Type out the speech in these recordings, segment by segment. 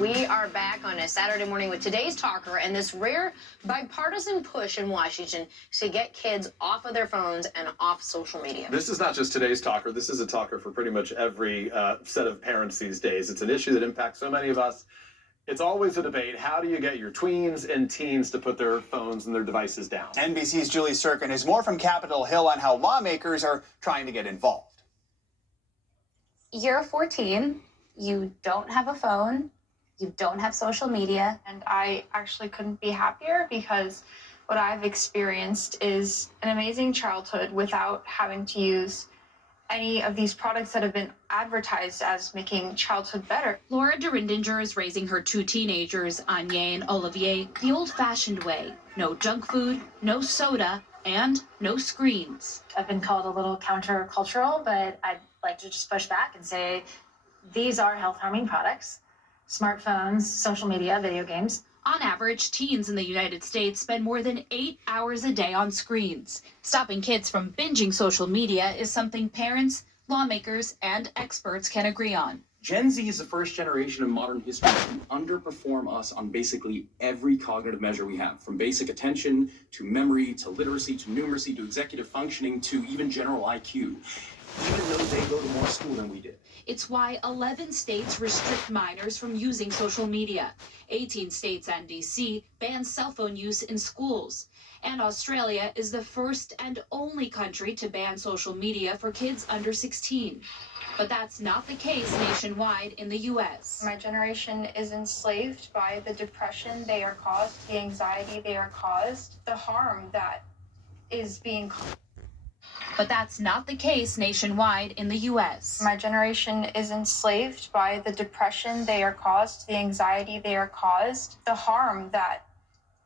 We are back on a Saturday morning with today's talker and this rare bipartisan push in Washington to get kids off of their phones and off social media. This is not just today's talker. This is a talker for pretty much every set of parents these days. It's an issue that impacts so many of us. It's always a debate. How do you get your tweens and teens to put their phones and their devices down? NBC's Julie Tsirkin has more from Capitol Hill on how lawmakers are trying to get involved. You're 14, you don't have a phone, you don't have social media. And I actually couldn't be happier because what I've experienced is an amazing childhood without having to use any of these products that have been advertised as making childhood better. Laura Derindinger is raising her two teenagers, Anye and Olivier, the old-fashioned way. No junk food, no soda, and no screens. I've been called a little countercultural, but I'd like to just push back and say these are health-harming products. Smartphones, social media, video games. On average, teens in the United States spend more than 8 hours a day on screens. Stopping kids from binging social media is something parents, lawmakers, and experts can agree on. Gen Z is the first generation in modern history to underperform us on basically every cognitive measure we have, from basic attention to memory to literacy to numeracy to executive functioning to even general IQ, even though they go to more school than we did. It's why 11 states restrict minors from using social media. 18 states and D.C. ban cell phone use in schools. And Australia is the first and only country to ban social media for kids under 16. But that's not the case nationwide in the U.S. My generation is enslaved by the depression they are caused, the anxiety they are caused, the harm that is being caused. But that's not the case nationwide in the U.S. My generation is enslaved by the depression they are caused, the anxiety they are caused, the harm that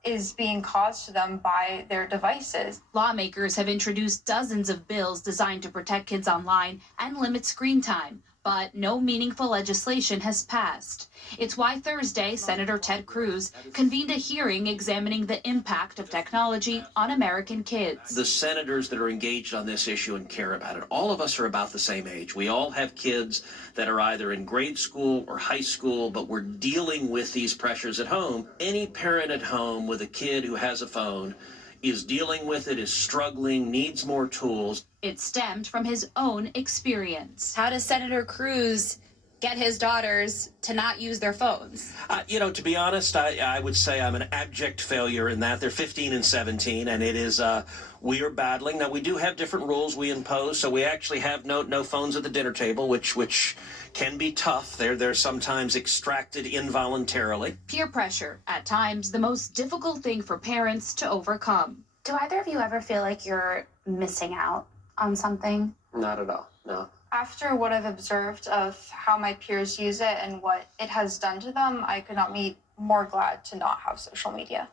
is being caused to them by their devices. Lawmakers have introduced dozens of bills designed to protect kids online and limit screen time, but no meaningful legislation has passed. It's why Thursday, Senator Ted Cruz convened a hearing examining the impact of technology on American kids. The senators that are engaged on this issue and care about it, all of us are about the same age. We all have kids that are either in grade school or high school, but we're dealing with these pressures at home. Any parent at home with a kid who has a phone is dealing with it, is struggling, needs more tools. It stemmed from his own experience. How does Senator Cruz get his daughters to not use their phones? To be honest, I would say I'm an abject failure in that. They're 15 and 17, and it is, we are battling. Now, we do have different rules we impose, so we actually have no phones at the dinner table, which can be tough. They're sometimes extracted involuntarily. Peer pressure, at times the most difficult thing for parents to overcome. Do either of you ever feel like you're missing out on something? Not at all, no. After what I've observed of how my peers use it and what it has done to them, I could not be more glad to not have social media.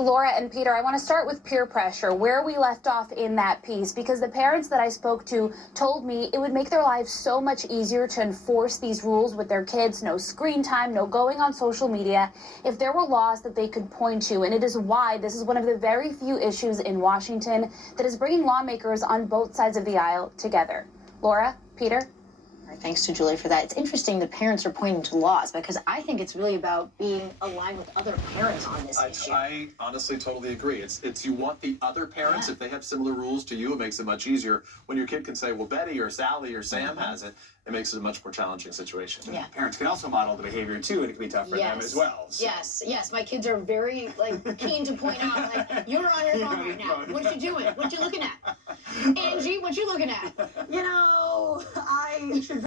Laura and Peter, I want to start with peer pressure, where we left off in that piece, because the parents that I spoke to told me it would make their lives so much easier to enforce these rules with their kids, no screen time, no going on social media, if there were laws that they could point to. And it is why this is one of the very few issues in Washington that is bringing lawmakers on both sides of the aisle together. Laura, Peter? Thanks to Julie for that. It's interesting that parents are pointing to laws because I think it's really about being aligned with other parents on this issue. I honestly totally agree. It's you want the other parents, if they have similar rules to you, it makes it much easier. When your kid can say, well, Betty or Sally or Sam has it, it makes it a much more challenging situation. Yeah. Parents can also model the behavior too, and it can be tough for them as well. So. Yes. My kids are very keen to point out, you're on your phone right now. What you doing? What you looking at? Angie, what you looking at? I